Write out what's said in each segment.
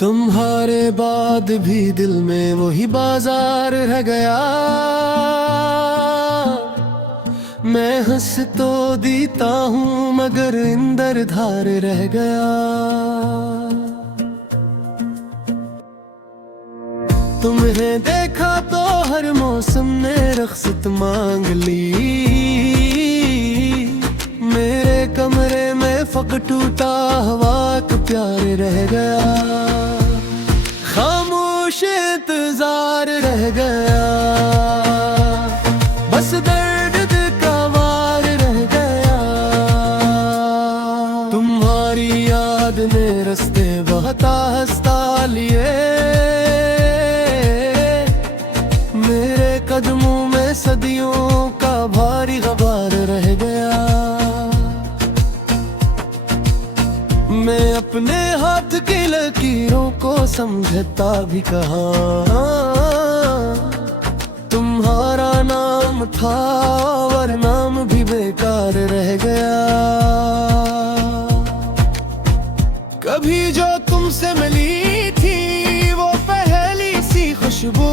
तुम्हारे बाद भी दिल में वही बाजार रह गया। मैं हंस तो देता हूँ मगर इंदर धार रह गया। तुम्हें देखा तो हर मौसम ने रख्सत मांग ली। मेरे कमरे में फक टूटा हवा का प्यार रह गया। खामोश इंतजार रह गया। बस दर्द का वार रह गया। तुम्हारी याद ने रास्ते बहता हंसता लिए। मेरे कदमों में सदियों का भारी गबार रह गया। मैं अपने हाथ की लकीरों को समझता भी कहाँ। तुम्हारा नाम था और नाम भी बेकार रह गया। कभी जो तुमसे मिली थी वो पहली सी खुशबू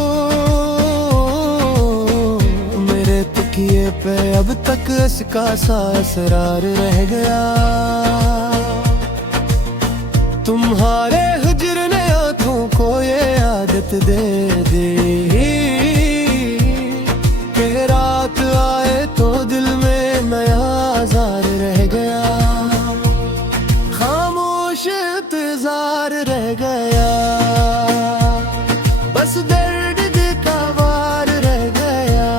मेरे तकिए पे अब तक इसका सा असरार रह गया। तुम्हारे हिज्र ने आंखों को ये आदत दे दी कि रात आए तो दिल में नया आज़ार रह गया। खामोश इंतजार रह गया। बस दर्द का वार रह गया।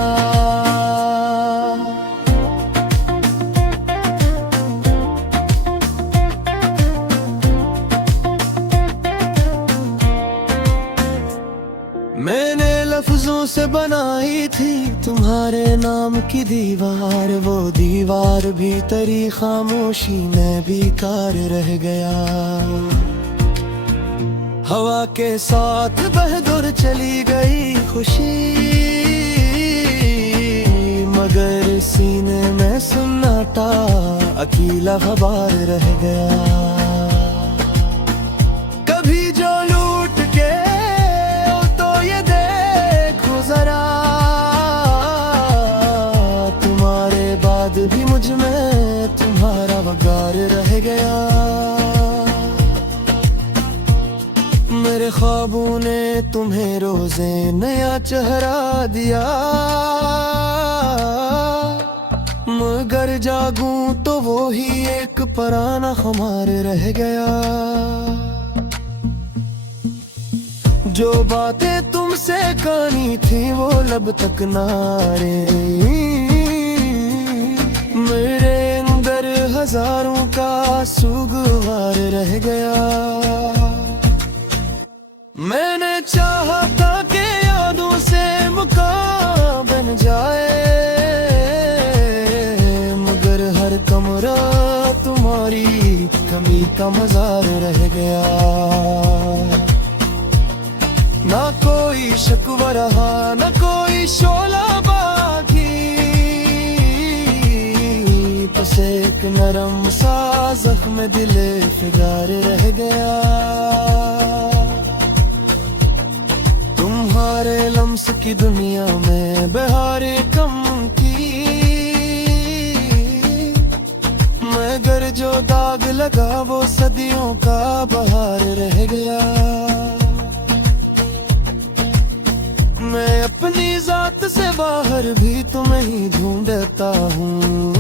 मैंने लफ्जों से बनाई थी तुम्हारे नाम की दीवार। वो दीवार भी तेरी खामोशी में बेकार रह गया। हवा के साथ बहदुर चली गई खुशी मगर सीने में सन्नाटा अकेला खबर रह गया। कभी जो लूट के तो ये देखो जरा तुम्हारे बाद भी मुझ में तुम्हारा वगार रह गया। मेरे ख्वाबों ने तुम्हें रोजे नया चेहरा दिया मगर जागूं तो वो ही एक पुराना खुमार रह गया। जो बातें तुमसे कही थी वो लब तक नारे मेरे अंदर हजारों का सुगवार रह गया। मैंने चाहा था कि यादों से मुकाम बन जाए मगर हर कमरा तुम्हारी कमी का मजार रह गया। ना कोई शकवा रहा ना कोई शोला बाकी बस एक नरम सा जख्म दिले फिगार रह गया। तुम्हारे लम्स की दुनिया में बहारे कम की मगर जो दाग लगा वो सदियों का बहार रह गया। मैं अपनी जात से बाहर भी तुम्हें ही ढूंढता हूँ।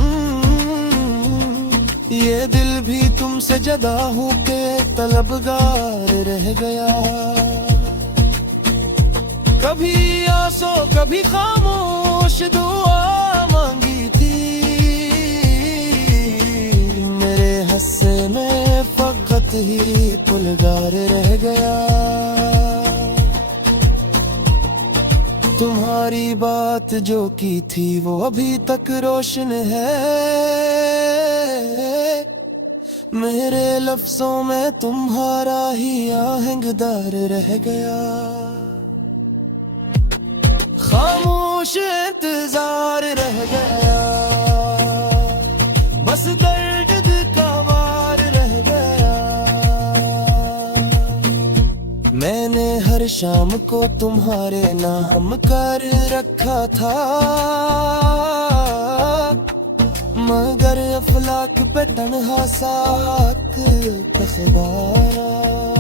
ये दिल भी तुमसे जदा हूँ के तलबगार रह गया। कभी आंसू कभी खामोश दुआ मांगी थी मेरे हस्से में फकत ही पुलगार रह गया। तुम्हारी बात जो की थी वो अभी तक रोशन है मेरे लफ्जों में तुम्हारा ही आहंगदार रह गया। खामोश इंतजार रह गया। बस दर्द का वार रह गया। हर शाम को तुम्हारे नाम कर रखा था, मगर अफलाक पे तन्हा साक अखबार।